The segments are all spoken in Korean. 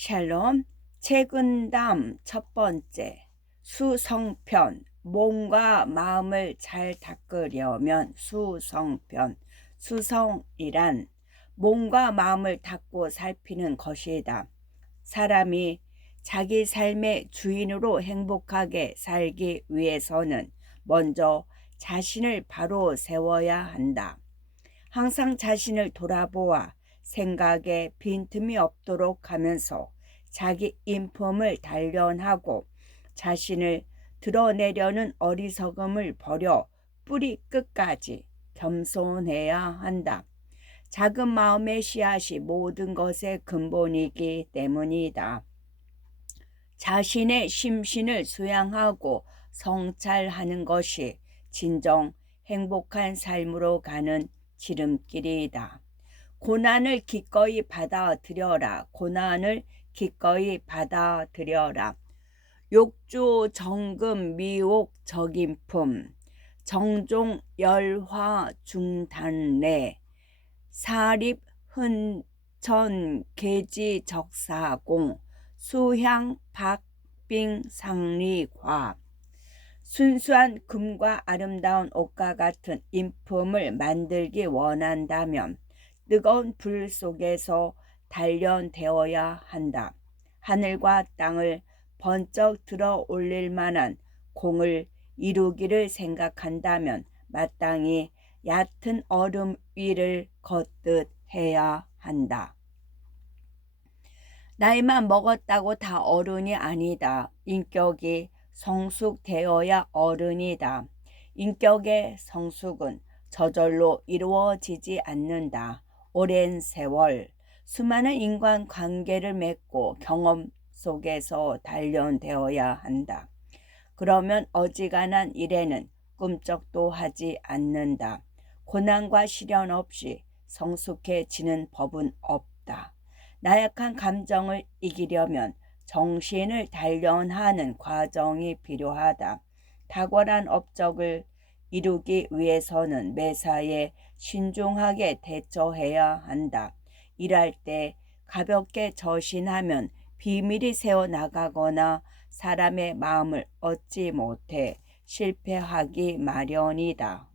샬롬, 책은담 첫 번째, 수성편, 몸과 마음을 잘 닦으려면 수성편, 수성이란 몸과 마음을 닦고 살피는 것이다. 사람이 자기 삶의 주인으로 행복하게 살기 위해서는 먼저 자신을 바로 세워야 한다. 항상 자신을 돌아보아 생각에 빈틈이 없도록 하면서 자기 인품을 단련하고 자신을 드러내려는 어리석음을 버려 뿌리 끝까지 겸손해야 한다. 작은 마음의 씨앗이 모든 것의 근본이기 때문이다. 자신의 심신을 수양하고 성찰하는 것이 진정 행복한 삶으로 가는 지름길이다. 고난을 기꺼이 받아들여라. 고난을 기꺼이 받아들여라. 욕조 정금 미옥 적인품 정종 열화 중단례 사립 흔천 계지 적사공 수향 박빙 상리과 순수한 금과 아름다운 옷과 같은 인품을 만들기 원한다면 뜨거운 불 속에서 단련되어야 한다. 하늘과 땅을 번쩍 들어 올릴 만한 공을 이루기를 생각한다면 마땅히 얕은 얼음 위를 걷듯 해야 한다. 나이만 먹었다고 다 어른이 아니다. 인격이 성숙되어야 어른이다. 인격의 성숙은 저절로 이루어지지 않는다. 오랜 세월 수많은 인간관계를 맺고 경험 속에서 단련되어야 한다. 그러면 어지간한 일에는 꿈쩍도 하지 않는다. 고난과 시련 없이 성숙해지는 법은 없다. 나약한 감정을 이기려면 정신을 단련하는 과정이 필요하다. 탁월한 업적을 이루기 위해서는 매사에 신중하게 대처해야 한다. 일할 때 가볍게 저신하면 비밀이 새어나가거나 사람의 마음을 얻지 못해 실패하기 마련이다.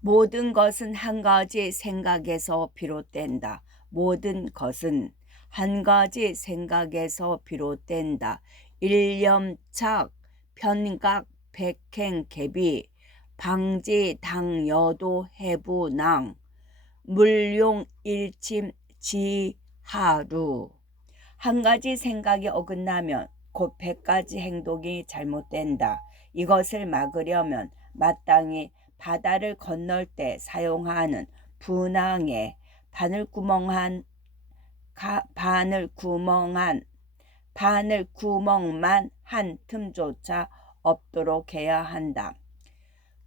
모든 것은 한 가지 생각에서 비롯된다. 모든 것은 한 가지 생각에서 비롯된다. 일념착, 편각, 백행, 개비, 방지, 당여도, 해부낭, 물용, 일침, 지하루. 한 가지 생각이 어긋나면 곧 100가지 행동이 잘못된다. 이것을 막으려면 마땅히 바다를 건널 때 사용하는 분항에 바늘구멍만 한 틈조차 없도록 해야 한다.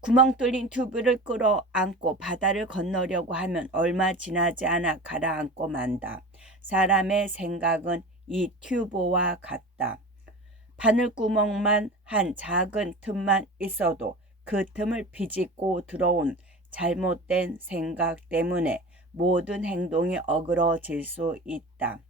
구멍 뚫린 튜브를 끌어안고 바다를 건너려고 하면 얼마 지나지 않아 가라앉고 만다. 사람의 생각은 이 튜브와 같다. 바늘구멍만 한 작은 틈만 있어도 그 틈을 비집고 들어온 잘못된 생각 때문에 모든 행동이 어그러질 수 있다.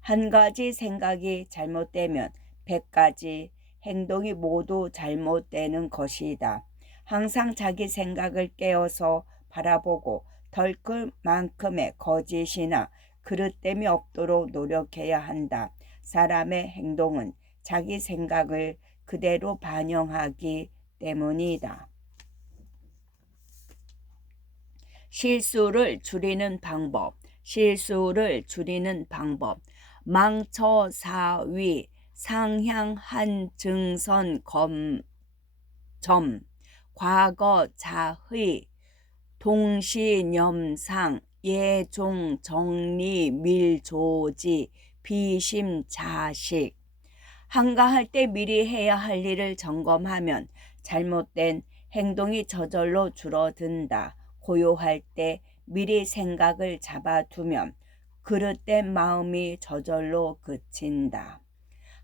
한 가지 생각이 잘못되면 100가지 행동이 모두 잘못되는 것이다. 항상 자기 생각을 깨어서 바라보고 덜 만큼의 거짓이나 그릇됨이 없도록 노력해야 한다. 사람의 행동은 자기 생각을 그대로 반영하기 때문이다. 실수를 줄이는 방법. 망처사위 상향한증선 검점 과거 자의 동시념상 예종 정리 밀조지 비심자식. 한가할 때 미리 해야 할 일을 점검하면 잘못된 행동이 저절로 줄어든다. 고요할 때 미리 생각을 잡아두면 그릇된 마음이 저절로 그친다.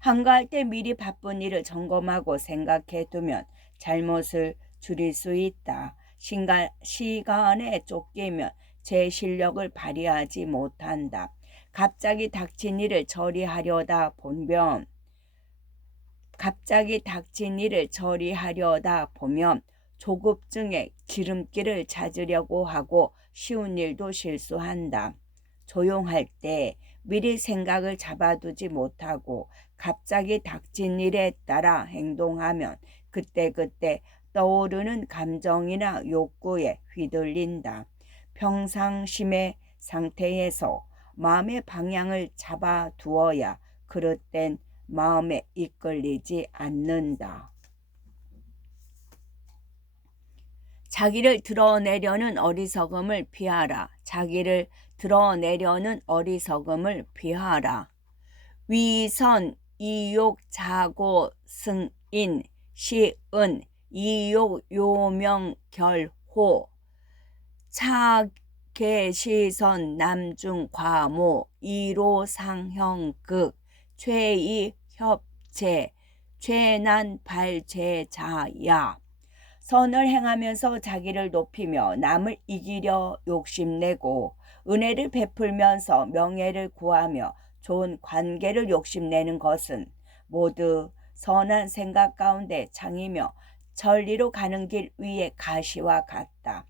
한가할 때 미리 바쁜 일을 점검하고 생각해두면 잘못을 줄일 수 있다. 시간에 쫓기면 제 실력을 발휘하지 못한다. 갑자기 닥친 일을 처리하려다 보면 조급증에 기름길을 찾으려고 하고 쉬운 일도 실수한다. 조용할 때 미리 생각을 잡아두지 못하고 갑자기 닥친 일에 따라 행동하면 그때그때 떠오르는 감정이나 욕구에 휘둘린다. 평상심의 상태에서 마음의 방향을 잡아두어야 그릇된 마음에 이끌리지 않는다. 자기를 드러내려는 어리석음을 피하라. 자기를 드러내려는 어리석음을 피하라. 위선, 이욕, 자고, 승인, 시은, 이욕, 요명, 결호, 차계시선, 남중, 과모, 이로, 상형, 극, 최이, 협체, 최난, 발제, 자야. 선을 행하면서 자기를 높이며 남을 이기려 욕심내고 은혜를 베풀면서 명예를 구하며 좋은 관계를 욕심내는 것은 모두 선한 생각 가운데 창이며 천리로 가는 길 위의 가시와 같다.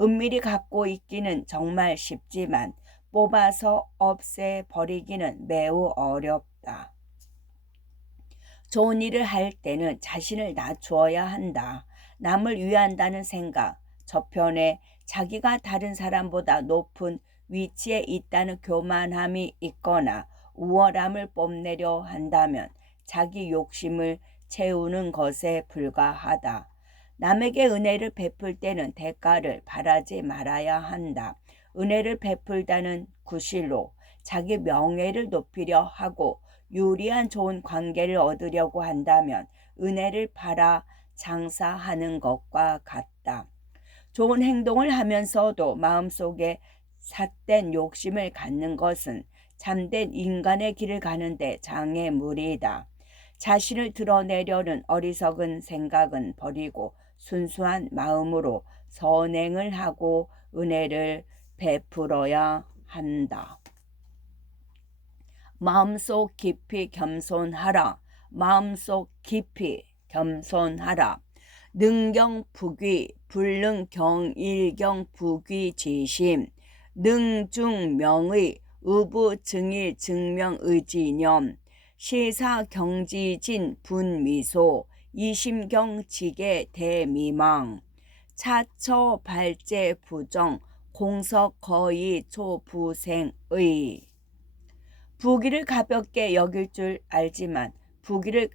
은밀히 갖고 있기는 정말 쉽지만 뽑아서 없애버리기는 매우 어렵다. 좋은 일을 할 때는 자신을 낮추어야 한다. 남을 위한다는 생각, 저편에 자기가 다른 사람보다 높은 위치에 있다는 교만함이 있거나 우월함을 뽐내려 한다면 자기 욕심을 채우는 것에 불과하다. 남에게 은혜를 베풀 때는 대가를 바라지 말아야 한다. 은혜를 베풀다는 구실로 자기 명예를 높이려 하고 유리한 좋은 관계를 얻으려고 한다면 은혜를 바라 장사하는 것과 같다. 좋은 행동을 하면서도 마음속에 삿된 욕심을 갖는 것은 참된 인간의 길을 가는데 장애물이다. 자신을 드러내려는 어리석은 생각은 버리고 순수한 마음으로 선행을 하고 은혜를 베풀어야 한다. 마음속 깊이 겸손하라. 마음속 깊이 겸손하라. 능경부귀 불능경일경부귀지심 능중명의 의부증일 증명의지념 시사경지진 분미소 이심경지계 대미망 차처발제부정 공석거의 초부생의. 부귀를 가볍게 여길 줄 알지만 부귀를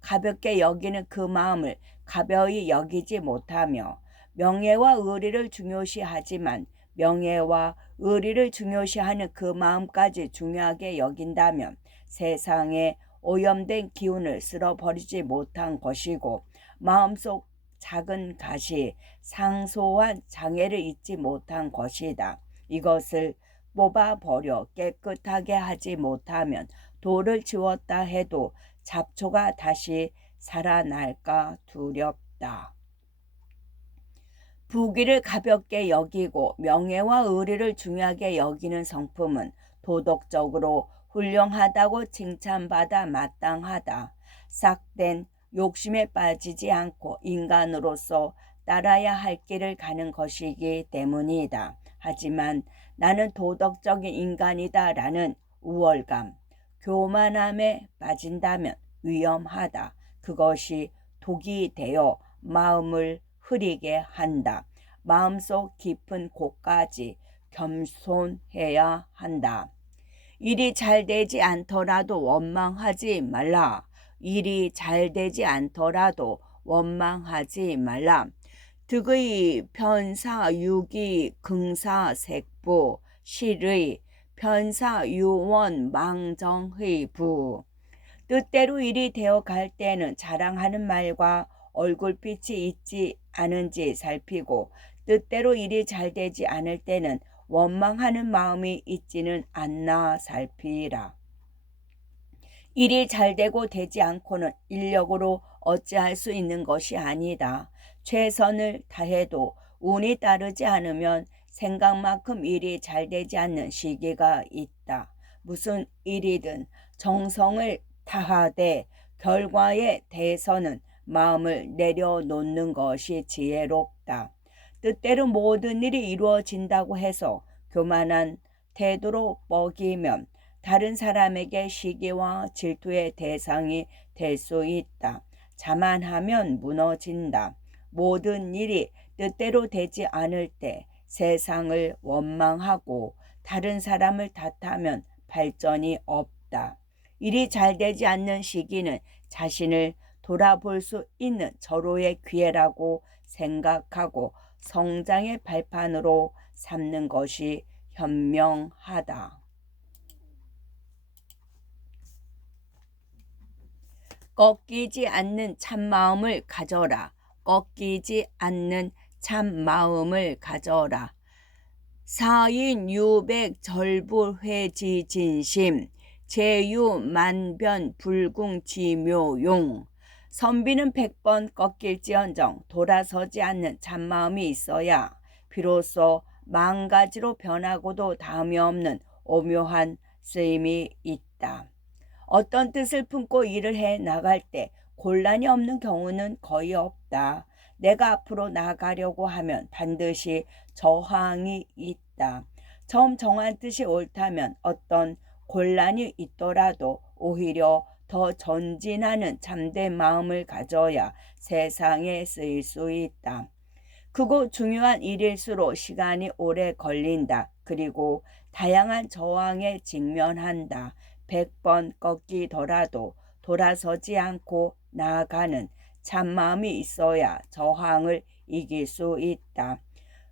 가볍게 여기는 그 마음을 가벼이 여기지 못하며 명예와 의리를 중요시하지만 명예와 의리를 중요시하는 그 마음까지 중요하게 여긴다면 세상에 오염된 기운을 쓸어버리지 못한 것이고 마음속 작은 가시, 상소한 장애를 잊지 못한 것이다. 이것을 뽑아버려 깨끗하게 하지 못하면 돌을 지웠다 해도 잡초가 다시 살아날까 두렵다. 부귀를 가볍게 여기고 명예와 의리를 중요하게 여기는 성품은 도덕적으로 훌륭하다고 칭찬받아 마땅하다. 싹된 욕심에 빠지지 않고 인간으로서 따라야 할 길을 가는 것이기 때문이다. 하지만 나는 도덕적인 인간이다라는 우월감, 교만함에 빠진다면 위험하다. 그것이 독이 되어 마음을 흐리게 한다. 마음속 깊은 곳까지 겸손해야 한다. 일이 잘 되지 않더라도 원망하지 말라. 일이 잘 되지 않더라도 원망하지 말라. 득의 편사유기 긍사색부 실의 편사유원 망정의부. 뜻대로 일이 되어갈 때는 자랑하는 말과 얼굴빛이 있지 않은지 살피고 뜻대로 일이 잘 되지 않을 때는 원망하는 마음이 있지는 않나 살피라. 일이 잘 되고 되지 않고는 인력으로 어찌할 수 있는 것이 아니다. 최선을 다해도 운이 따르지 않으면 생각만큼 일이 잘 되지 않는 시기가 있다. 무슨 일이든 정성을 다하되 결과에 대해서는 마음을 내려놓는 것이 지혜롭다. 뜻대로 모든 일이 이루어진다고 해서 교만한 태도로 뻐기면 다른 사람에게 시기와 질투의 대상이 될 수 있다. 자만하면 무너진다. 모든 일이 뜻대로 되지 않을 때 세상을 원망하고 다른 사람을 탓하면 발전이 없다. 일이 잘 되지 않는 시기는 자신을 돌아볼 수 있는 절호의 기회라고 생각하고 성장의 발판으로 삼는 것이 현명하다. 꺾이지 않는 참마음을 가져라. 꺾이지 않는 참마음을 가져라. 사인유백 절부회지진심 제유만변 불궁지묘용. 선비는 100번 꺾일지언정 돌아서지 않는 참마음이 있어야 비로소 만가지로 변하고도 다음이 없는 오묘한 쓰임이 있다. 어떤 뜻을 품고 일을 해 나갈 때 곤란이 없는 경우는 거의 없다. 내가 앞으로 나가려고 하면 반드시 저항이 있다. 처음 정한 뜻이 옳다면 어떤 곤란이 있더라도 오히려 더 전진하는 참된 마음을 가져야 세상에 쓰일 수 있다. 크고 중요한 일일수록 시간이 오래 걸린다. 그리고 다양한 저항에 직면한다. 100번 꺾이더라도 돌아서지 않고 나아가는 참마음이 있어야 저항을 이길 수 있다.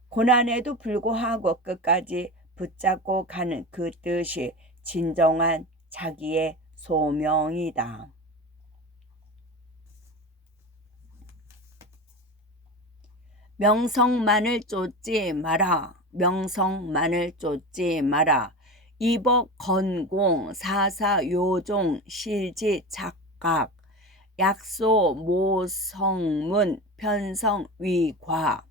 고난에도 불구하고 끝까지 붙잡고 가는 그 뜻이 진정한 자기의 소명이다. 명성만을 쫓지 마라. 명성만을 쫓지 마라. 이법 건공 사사요종 실지 착각 약소 모성문 편성위과.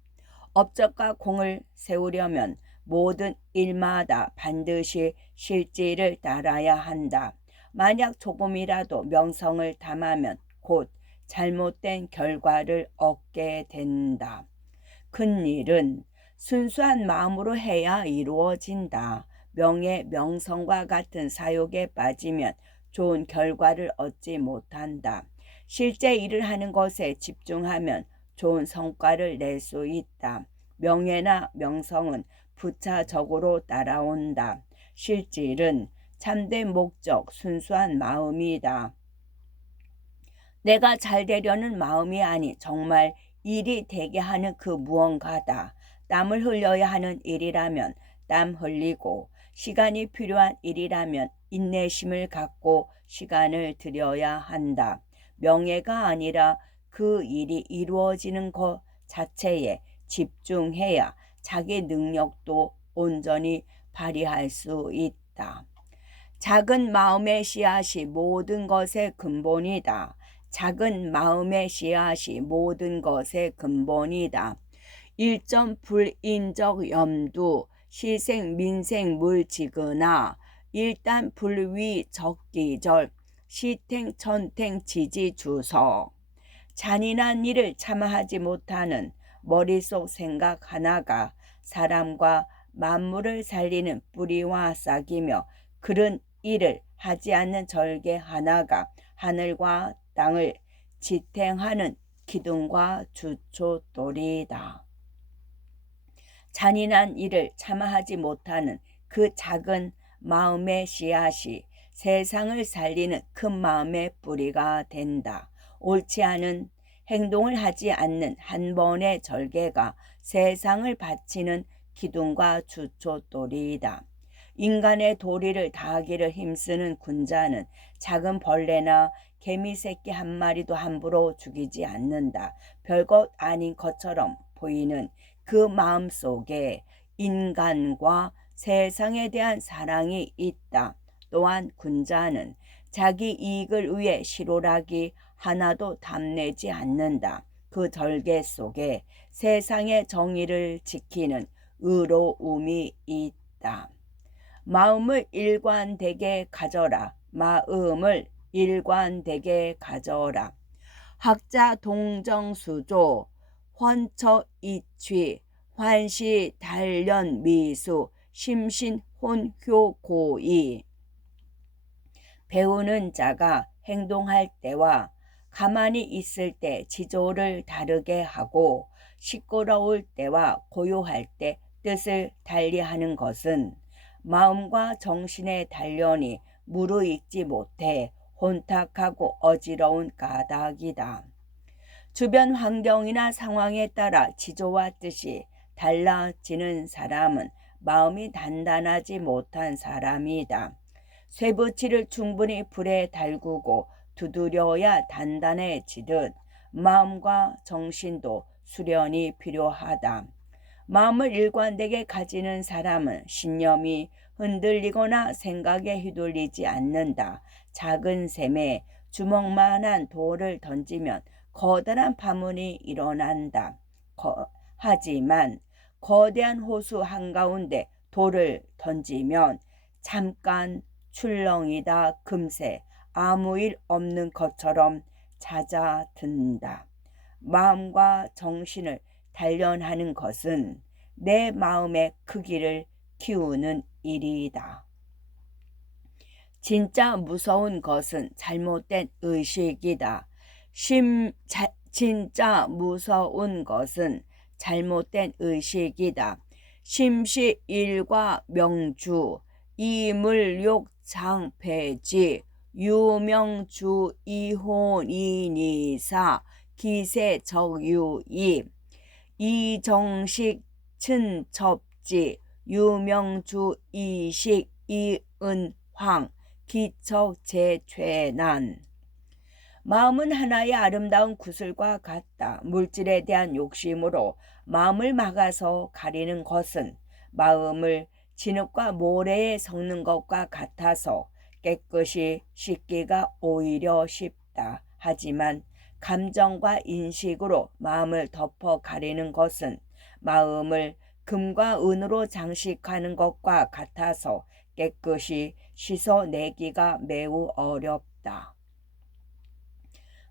업적과 공을 세우려면 모든 일마다 반드시 실지를 따라야 한다. 만약 조금이라도 명성을 담하면 곧 잘못된 결과를 얻게 된다. 큰 일은 순수한 마음으로 해야 이루어진다. 명예, 명성과 같은 사욕에 빠지면 좋은 결과를 얻지 못한다. 실제 일을 하는 것에 집중하면 좋은 성과를 낼 수 있다. 명예나 명성은 부차적으로 따라온다. 실질은 참된 목적, 순수한 마음이다. 내가 잘 되려는 마음이 아닌 정말 일이 되게 하는 그 무언가다. 땀을 흘려야 하는 일이라면 땀 흘리고, 시간이 필요한 일이라면 인내심을 갖고 시간을 들여야 한다. 명예가 아니라 그 일이 이루어지는 것 자체에 집중해야 자기 능력도 온전히 발휘할 수 있다. 작은 마음의 씨앗이 모든 것의 근본이다. 작은 마음의 씨앗이 모든 것의 근본이다. 일점 불인적 염두 시생 민생 물지근하 일단 불위 적기절 시탱 천탱 지지주서. 잔인한 일을 참아하지 못하는 머릿속 생각 하나가 사람과 만물을 살리는 뿌리와 싹이며 그런 일을 하지 않는 절개 하나가 하늘과 땅을 지탱하는 기둥과 주춧돌이다. 잔인한 일을 참아하지 못하는 그 작은 마음의 씨앗이 세상을 살리는 큰 마음의 뿌리가 된다. 옳지 않은 행동을 하지 않는 한 번의 절개가 세상을 바치는 기둥과 주춧돌이다. 인간의 도리를 다하기를 힘쓰는 군자는 작은 벌레나 개미 새끼 한 마리도 함부로 죽이지 않는다. 별것 아닌 것처럼 보이는 그 마음 속에 인간과 세상에 대한 사랑이 있다. 또한 군자는 자기 이익을 위해 실오라기 하나도 탐내지 않는다. 그 절개 속에 세상의 정의를 지키는 의로움이 있다. 마음을 일관되게 가져라. 마음을 일관되게 가져라. 학자 동정수조 헌처이취 환시 단련 미수 심신혼효고이. 배우는 자가 행동할 때와 가만히 있을 때 지조를 다르게 하고 시끄러울 때와 고요할 때 뜻을 달리하는 것은 마음과 정신의 단련이 무르익지 못해 혼탁하고 어지러운 까닭이다. 주변 환경이나 상황에 따라 지조와 뜻이 달라지는 사람은 마음이 단단하지 못한 사람이다. 쇠붙이를 충분히 불에 달구고 두드려야 단단해지듯 마음과 정신도 수련이 필요하다. 마음을 일관되게 가지는 사람은 신념이 흔들리거나 생각에 휘둘리지 않는다. 작은 샘에 주먹만한 돌을 던지면 거대한 파문이 일어난다. 하지만 거대한 호수 한가운데 돌을 던지면 잠깐 출렁이다 금세 아무 일 없는 것처럼 잦아든다. 마음과 정신을 단련하는 것은 내 마음의 크기를 키우는 일이다. 진짜 무서운 것은 잘못된 의식이다. 진짜 무서운 것은 잘못된 의식이다. 심시일과 명주 이물욕 장폐지 유명주 이혼이니사 기세적유이 이정식 춘첩지 유명주 이식 이은황 기척제최난. 마음은 하나의 아름다운 구슬과 같다. 물질에 대한 욕심으로 마음을 막아서 가리는 것은 마음을 진흙과 모래에 섞는 것과 같아서 깨끗이 씻기가 오히려 쉽다. 하지만 감정과 인식으로 마음을 덮어 가리는 것은 마음을 금과 은으로 장식하는 것과 같아서 깨끗이 씻어내기가 매우 어렵다.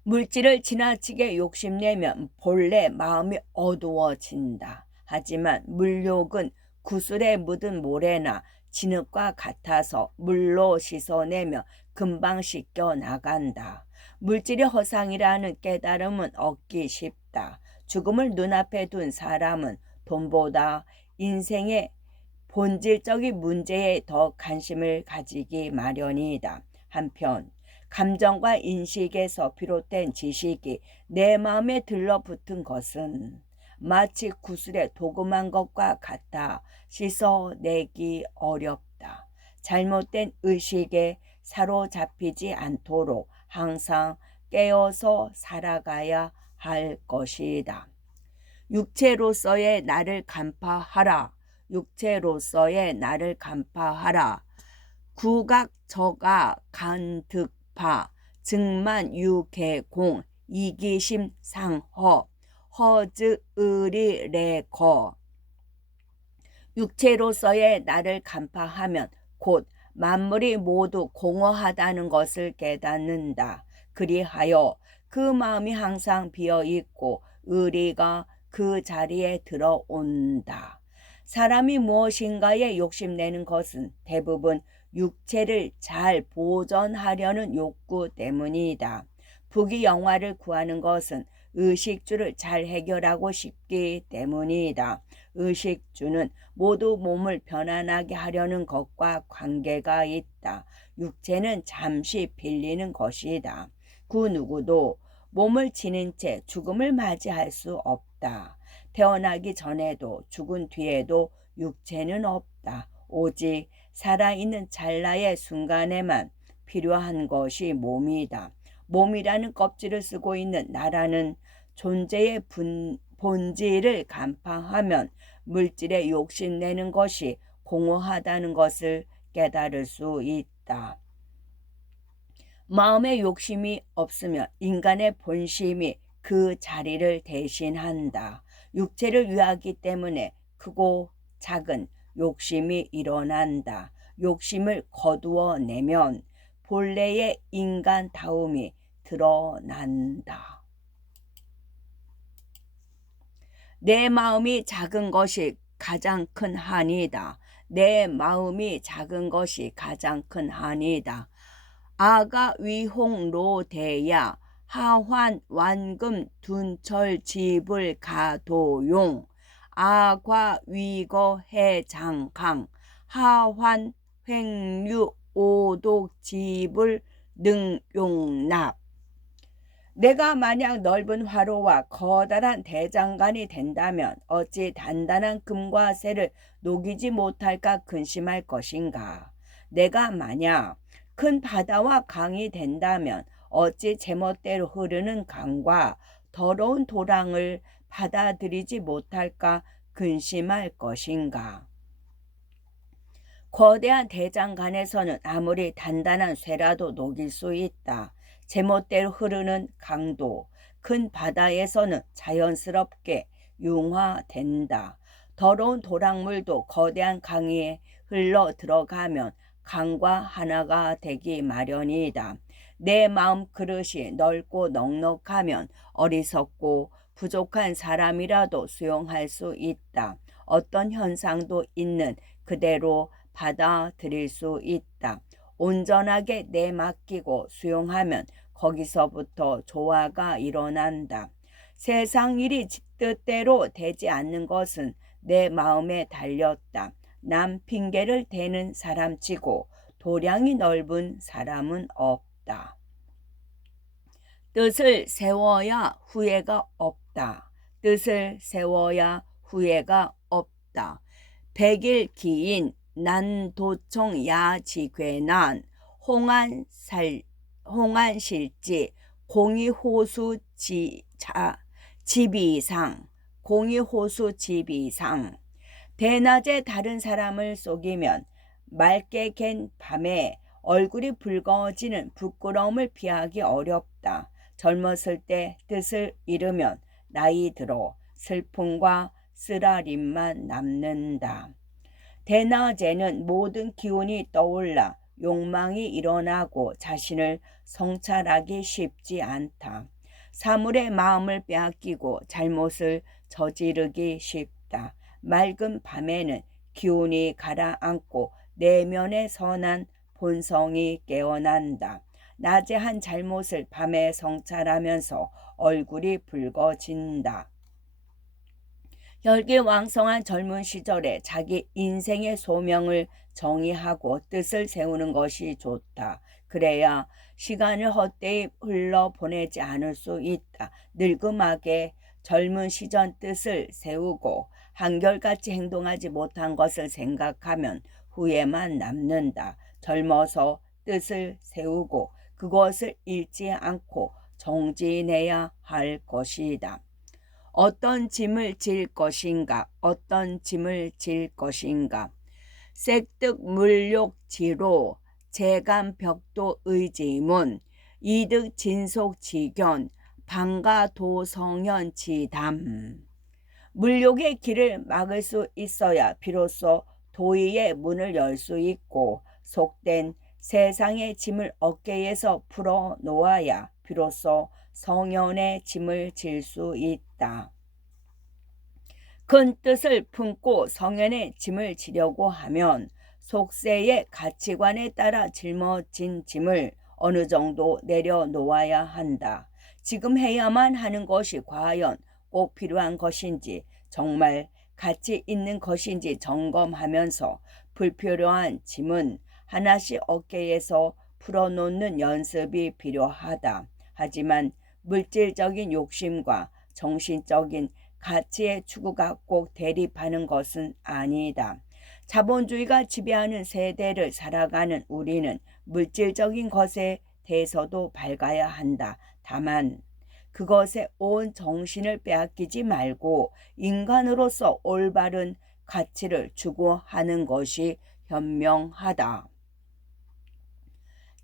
물질을 지나치게 욕심내면 본래 마음이 어두워진다. 하지만 물욕은 구슬에 묻은 모래나 진흙과 같아서 물로 씻어내며 금방 씻겨 나간다. 물질이 허상이라는 깨달음은 얻기 쉽다. 죽음을 눈앞에 둔 사람은 돈보다 인생의 본질적인 문제에 더 관심을 가지기 마련이다. 한편 감정과 인식에서 비롯된 지식이 내 마음에 들러붙은 것은 마치 구슬에 도금한 것과 같아 씻어내기 어렵다. 잘못된 의식에 사로잡히지 않도록 항상 깨어서 살아가야 할 것이다. 육체로서의 나를 간파하라. 육체로서의 나를 간파하라. 구각저가 간득파 증만유개공 이기심 상허 허즈의리레거. 육체로서의 나를 간파하면 곧 만물이 모두 공허하다는 것을 깨닫는다. 그리하여 그 마음이 항상 비어있고 의리가 그 자리에 들어온다. 사람이 무엇인가에 욕심내는 것은 대부분 육체를 잘 보존하려는 욕구 때문이다. 부귀영화를 구하는 것은 의식주를 잘 해결하고 싶기 때문이다. 의식주는 모두 몸을 편안하게 하려는 것과 관계가 있다. 육체는 잠시 빌리는 것이다. 그 누구도 몸을 지닌 채 죽음을 맞이할 수 없다. 태어나기 전에도 죽은 뒤에도 육체는 없다. 오직 살아있는 찰나의 순간에만 필요한 것이 몸이다. 몸이라는 껍질을 쓰고 있는 나라는 존재의 본질을 간파하면 물질에 욕심내는 것이 공허하다는 것을 깨달을 수 있다. 마음에 욕심이 없으면 인간의 본심이 그 자리를 대신한다. 육체를 위하기 때문에 크고 작은 욕심이 일어난다. 욕심을 거두어내면 본래의 인간다움이 드러난다. 내 마음이 작은 것이 가장 큰 한이다. 내 마음이 작은 것이 가장 큰 한이다. 아가 위홍로대야 하환 완금 둔철 집을 가도용 아과 위거 해장강 하환 횡류 오독 집을 능용납. 내가 만약 넓은 화로와 커다란 대장간이 된다면 어찌 단단한 금과 쇠를 녹이지 못할까 근심할 것인가. 내가 만약 큰 바다와 강이 된다면 어찌 제멋대로 흐르는 강과 더러운 도랑을 받아들이지 못할까 근심할 것인가. 거대한 대장간에서는 아무리 단단한 쇠라도 녹일 수 있다. 제멋대로 흐르는 강도 큰 바다에서는 자연스럽게 융화된다. 더러운 도랑물도 거대한 강에 흘러 들어가면 강과 하나가 되기 마련이다. 내 마음 그릇이 넓고 넉넉하면 어리석고 부족한 사람이라도 수용할 수 있다. 어떤 현상도 있는 그대로 받아들일 수 있다. 온전하게 내맡기고 수용하면 거기서부터 조화가 일어난다. 세상 일이 뜻대로 되지 않는 것은 내 마음에 달렸다. 남 핑계를 대는 사람치고 도량이 넓은 사람은 없다. 뜻을 세워야 후회가 없다. 뜻을 세워야 후회가 없다. 백일 기인 난도청 야지괴난 홍안실지 공이호수 지비상 공이호수 지비상. 대낮에 다른 사람을 속이면 맑게 갠 밤에 얼굴이 붉어지는 부끄러움을 피하기 어렵다. 젊었을 때 뜻을 잃으면 나이 들어 슬픔과 쓰라림만 남는다. 대낮에는 모든 기운이 떠올라 욕망이 일어나고 자신을 성찰하기 쉽지 않다. 사물의 마음을 빼앗기고 잘못을 저지르기 쉽다. 맑은 밤에는 기운이 가라앉고 내면의 선한 본성이 깨어난다. 낮에 한 잘못을 밤에 성찰하면서 얼굴이 붉어진다. 혈기왕성한 젊은 시절에 자기 인생의 소명을 정의하고 뜻을 세우는 것이 좋다. 그래야 시간을 헛되이 흘러보내지 않을 수 있다. 늙음하게 젊은 시절 뜻을 세우고 한결같이 행동하지 못한 것을 생각하면 후회만 남는다. 젊어서 뜻을 세우고 그것을 잃지 않고 정진해야 할 것이다. 어떤 짐을 질 것인가? 어떤 짐을 질 것인가? 색득물욕지로 재간벽도의지문 이득진속지견 방가도성현지담. 물욕의 길을 막을 수 있어야 비로소 도의의 문을 열 수 있고 속된 세상의 짐을 어깨에서 풀어놓아야 비로소 성현의 짐을 질 수 있다. 큰 뜻을 품고 성현의 짐을 지려고 하면 속세의 가치관에 따라 짊어진 짐을 어느 정도 내려놓아야 한다. 지금 해야만 하는 것이 과연 꼭 필요한 것인지 정말 가치 있는 것인지 점검하면서 불필요한 짐은 하나씩 어깨에서 풀어놓는 연습이 필요하다. 하지만 물질적인 욕심과 정신적인 가치의 추구가 꼭 대립하는 것은 아니다. 자본주의가 지배하는 세대를 살아가는 우리는 물질적인 것에 대해서도 밝아야 한다. 다만 그것에 온 정신을 빼앗기지 말고 인간으로서 올바른 가치를 추구하는 것이 현명하다.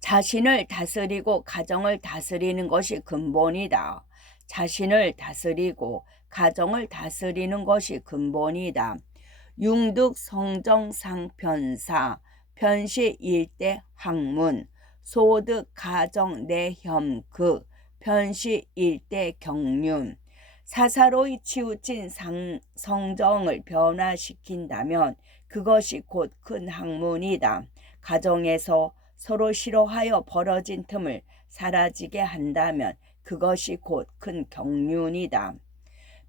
자신을 다스리고 가정을 다스리는 것이 근본이다. 자신을 다스리고 가정을 다스리는 것이 근본이다. 융득 성정상편사 편시 일대 학문 소득 가정 내혐극 편시 일대 경륜 사사로이 치우친 성정을 변화시킨다면 그것이 곧 큰 학문이다. 가정에서 서로 싫어하여 벌어진 틈을 사라지게 한다면 그것이 곧 큰 경륜이다.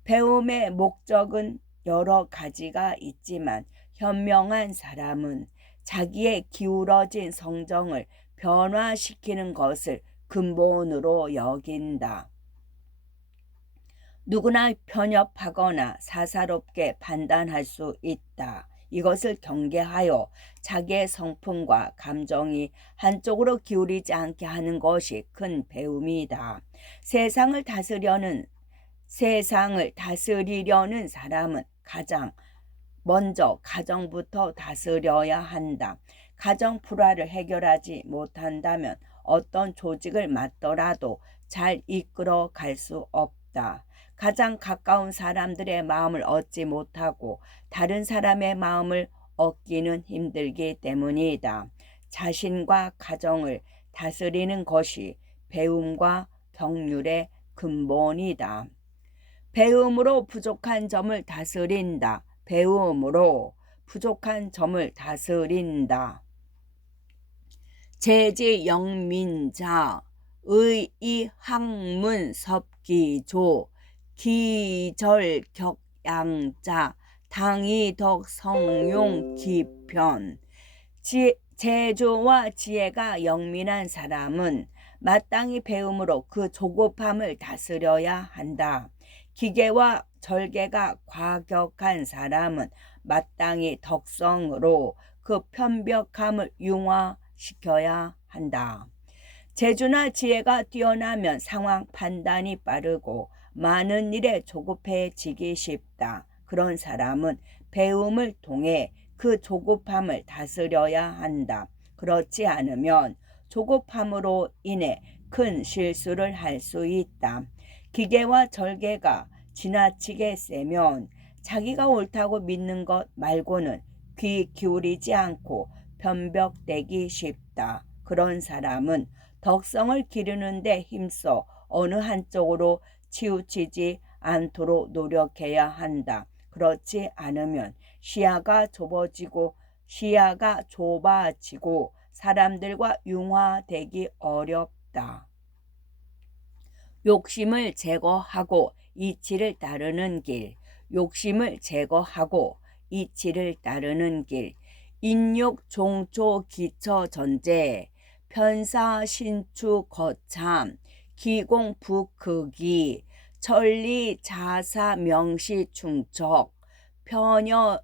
배움의 목적은 여러 가지가 있지만 현명한 사람은 자기의 기울어진 성정을 변화시키는 것을 근본으로 여긴다. 누구나 편협하거나 사사롭게 판단할 수 있다. 이것을 경계하여 자기의 성품과 감정이 한쪽으로 기울이지 않게 하는 것이 큰 배움이다. 세상을 다스리려는 사람은 가장 먼저 가정부터 다스려야 한다. 가정 불화를 해결하지 못한다면 어떤 조직을 맡더라도 잘 이끌어 갈 수 없다. 가장 가까운 사람들의 마음을 얻지 못하고 다른 사람의 마음을 얻기는 힘들기 때문이다. 자신과 가정을 다스리는 것이 배움과 경륜의 근본이다. 배움으로 부족한 점을 다스린다. 배움으로 부족한 점을 다스린다. 제지영민자 의이학문섭기조 기절격양자 당이덕성용기편 재주와 지혜가 영민한 사람은 마땅히 배움으로 그 조급함을 다스려야 한다. 기계와 절개가 과격한 사람은 마땅히 덕성으로 그 편벽함을 융화시켜야 한다. 재주나 지혜가 뛰어나면 상황 판단이 빠르고 많은 일에 조급해지기 쉽다. 그런 사람은 배움을 통해 그 조급함을 다스려야 한다. 그렇지 않으면 조급함으로 인해 큰 실수를 할 수 있다. 기계와 절개가 지나치게 세면 자기가 옳다고 믿는 것 말고는 귀 기울이지 않고 변벽되기 쉽다. 그런 사람은 덕성을 기르는 데 힘써 어느 한쪽으로 치우치지 않도록 노력해야 한다. 그렇지 않으면 시야가 좁아지고 사람들과 융화되기 어렵다. 욕심을 제거하고 이치를 따르는 길. 욕심을 제거하고 이치를 따르는 길. 인욕 종초 기처 전제 편사 신추 거참 기공 북극이 천리 자사 명시 충척 편여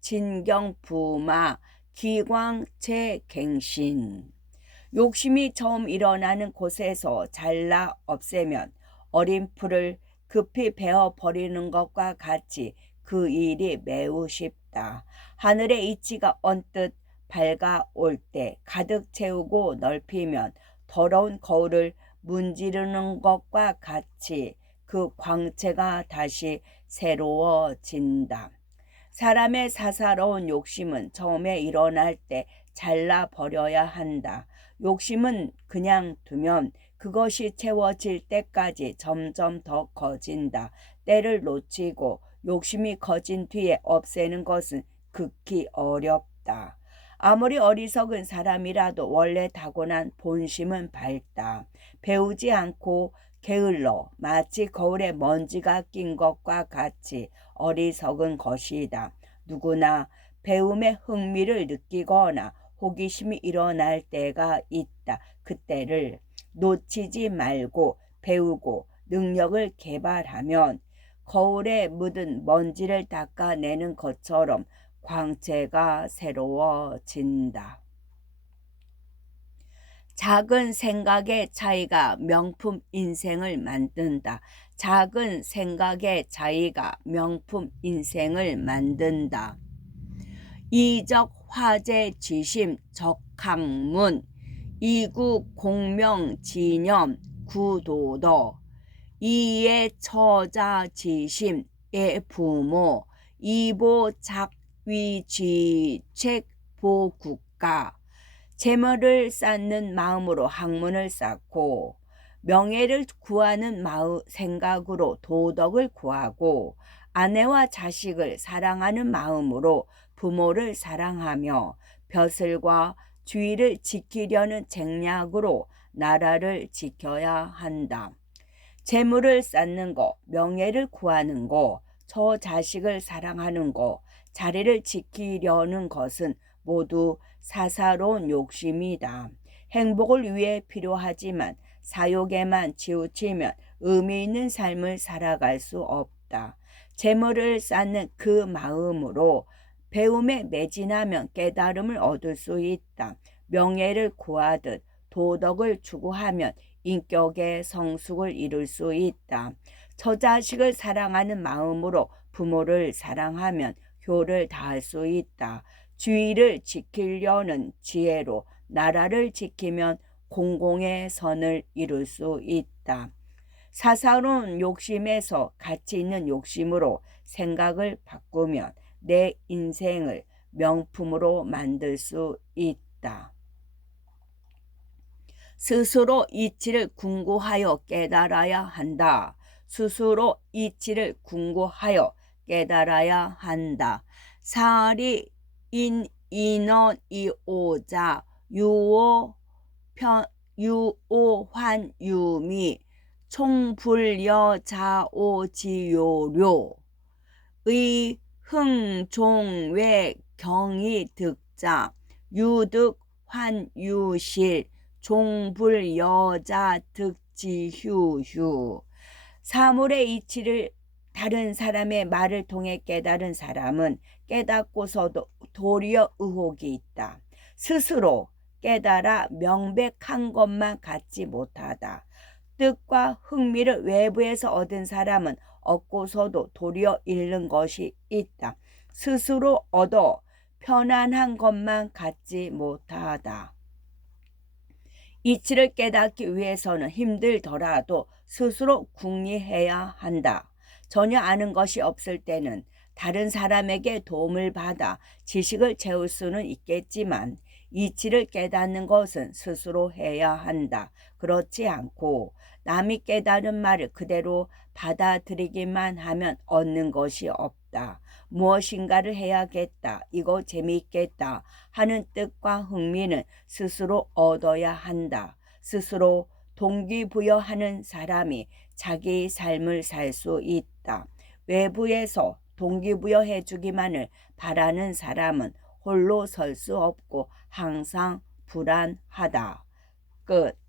진경 부마 기광체 갱신. 욕심이 처음 일어나는 곳에서 잘라 없애면 어린 풀을 급히 베어 버리는 것과 같이 그 일이 매우 쉽다. 하늘의 이치가 언뜻 밝아올 때 가득 채우고 넓히면 더러운 거울을 문지르는 것과 같이 그 광채가 다시 새로워진다. 사람의 사사로운 욕심은 처음에 일어날 때 잘라버려야 한다. 욕심은 그냥 두면 그것이 채워질 때까지 점점 더 커진다. 때를 놓치고 욕심이 커진 뒤에 없애는 것은 극히 어렵다. 아무리 어리석은 사람이라도 원래 타고난 본심은 밝다. 배우지 않고 게을러 마치 거울에 먼지가 낀 것과 같이 어리석은 것이다. 누구나 배움에 흥미를 느끼거나 호기심이 일어날 때가 있다. 그때를 놓치지 말고 배우고 능력을 개발하면 거울에 묻은 먼지를 닦아내는 것처럼 광채가 새로워진다. 작은 생각의 차이가 명품 인생을 만든다. 작은 생각의 차이가 명품 인생을 만든다. 이적 화제 지심 적학문 이구 공명 진념 구도덕 이의 처자 지심 의 부모 이보 위쥐책 보국가. 재물을 쌓는 마음으로 학문을 쌓고 명예를 구하는 생각으로 도덕을 구하고 아내와 자식을 사랑하는 마음으로 부모를 사랑하며 벼슬과 주의를 지키려는 책략으로 나라를 지켜야 한다. 재물을 쌓는 거, 명예를 구하는 거, 저 자식을 사랑하는 거, 자리를 지키려는 것은 모두 사사로운 욕심이다. 행복을 위해 필요하지만 사욕에만 치우치면 의미 있는 삶을 살아갈 수 없다. 재물을 쌓는 그 마음으로 배움에 매진하면 깨달음을 얻을 수 있다. 명예를 구하듯 도덕을 추구하면 인격의 성숙을 이룰 수 있다. 처자식을 사랑하는 마음으로 부모를 사랑하면 효를 다할 수 있다. 주의를 지키려는 지혜로 나라를 지키면 공공의 선을 이룰 수 있다. 사사로운 욕심에서 가치 있는 욕심으로 생각을 바꾸면 내 인생을 명품으로 만들 수 있다. 스스로 이치를 궁구하여 깨달아야 한다. 스스로 이치를 궁구하여 깨달아야 한다. 사리 인원 이오자 유오환 유미 총불여자오지요료 의흥종외 경이득자 유득환유실 종불여자득지휴휴. 사물의 이치를 다른 사람의 말을 통해 깨달은 사람은 깨닫고서도 도리어 의혹이 있다. 스스로 깨달아 명백한 것만 갖지 못하다. 뜻과 흥미를 외부에서 얻은 사람은 얻고서도 도리어 잃는 것이 있다. 스스로 얻어 편안한 것만 갖지 못하다. 이치를 깨닫기 위해서는 힘들더라도 스스로 궁리해야 한다. 전혀 아는 것이 없을 때는 다른 사람에게 도움을 받아 지식을 채울 수는 있겠지만 이치를 깨닫는 것은 스스로 해야 한다. 그렇지 않고 남이 깨달은 말을 그대로 받아들이기만 하면 얻는 것이 없다. 무엇인가를 해야겠다, 이거 재미있겠다 하는 뜻과 흥미는 스스로 얻어야 한다. 스스로 동기부여하는 사람이 자기 삶을 살 수 있다. 외부에서 동기부여해 주기만을 바라는 사람은 홀로 설 수 없고 항상 불안하다. 끝.